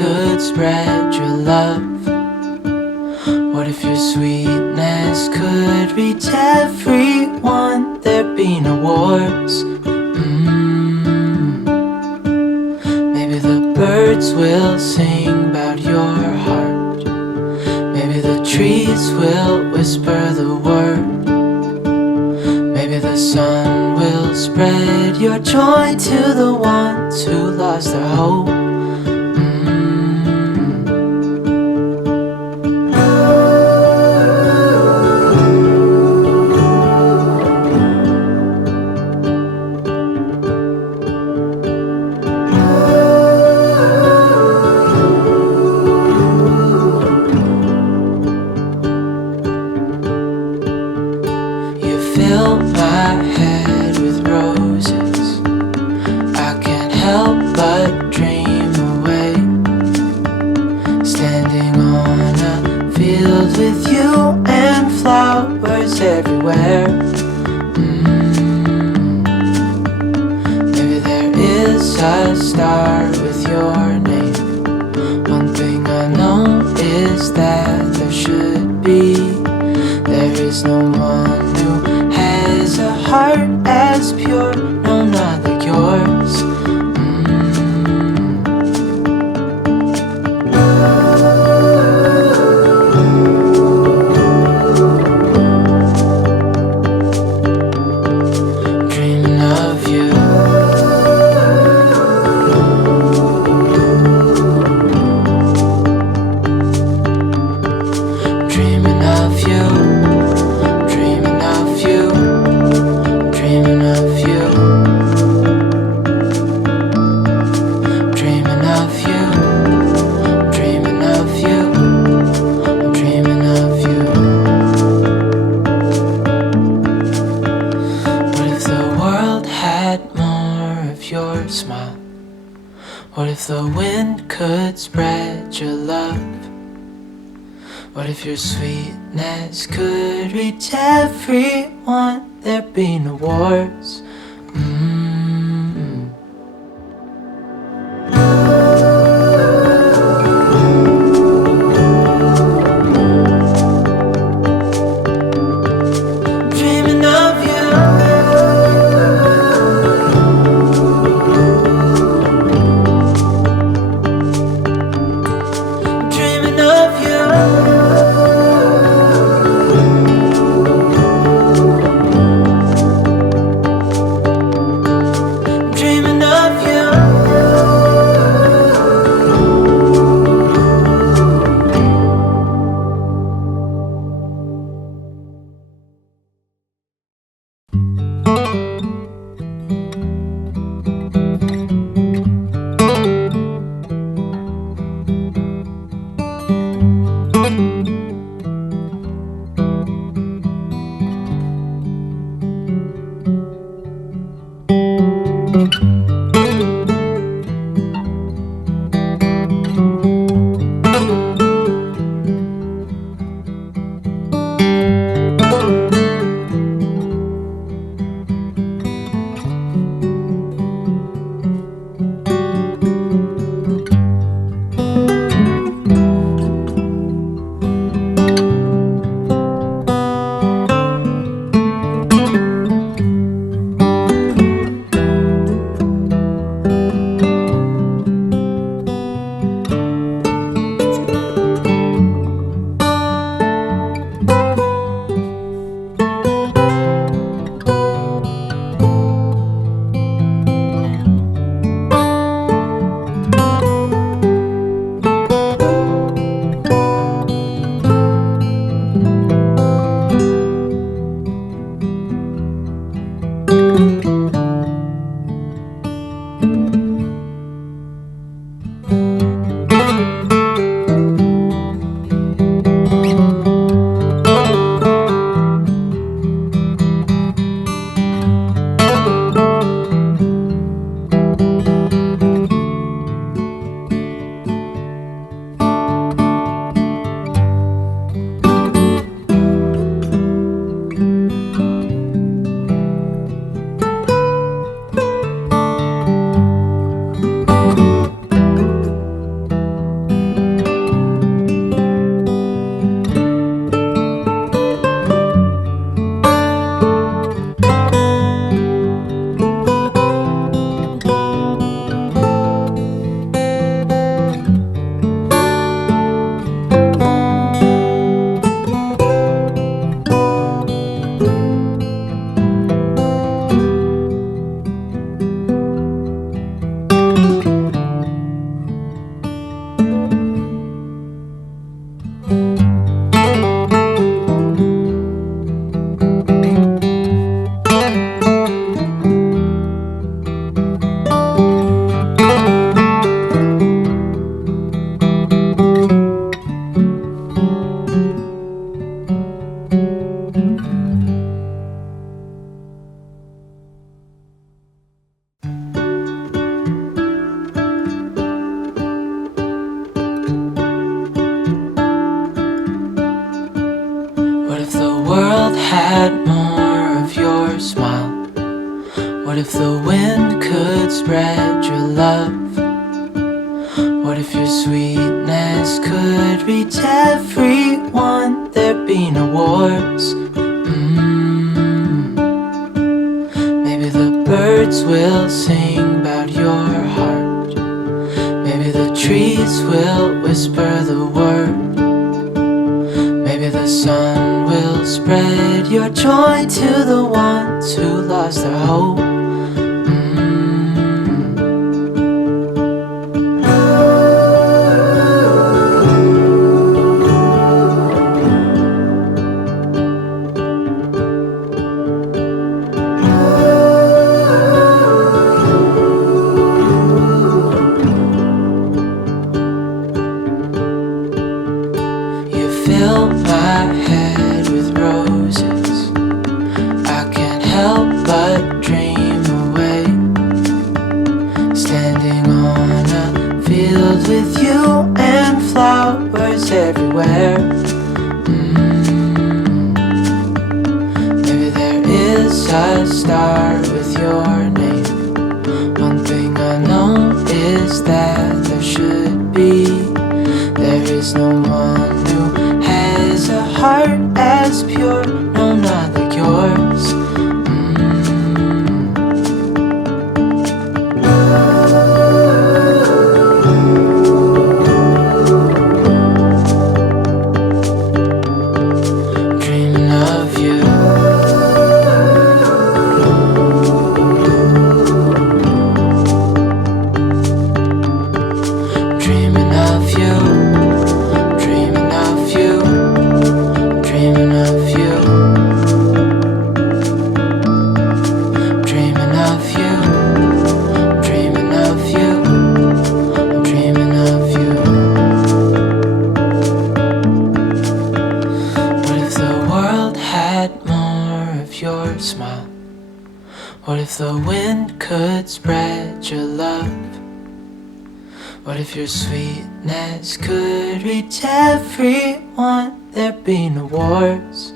could spread your love? What if your sweetness could reach everyone? There'd be no wars. Maybe the birds will sing about your heart. Maybe the trees will whisper the word. Maybe the sun will spread your joy to the ones who lost their hope. Fill my head with roses. I can't help but dream away, standing on a field with you and flowers everywhere. Maybe there is a star with your name. One thing I know is that there should be. There is no one who has a heart as pure, no, not like yours. Dreaming of you. Dreaming of you. Your smile. What if the wind could spread your love? What if your sweetness could reach everyone? There'd be no wars. Dreaming of you. spread your love? What if your sweetness could reach everyone? There'd be no wars. Maybe the birds will sing about your heart. Maybe the trees will whisper the word. Maybe the sun will spread your joy to the ones who lost their hope. Fill my head with roses. I can't help but dream away, standing on a field with you and flowers everywhere. Maybe there is a star with your name. One thing I know is that there should be. There is no one who has a heart as pure, no, not like yours. Dreaming of you. Dreaming of you. Your smile. What if the wind could spread your love? What if your sweetness could reach everyone? There'd be no wars.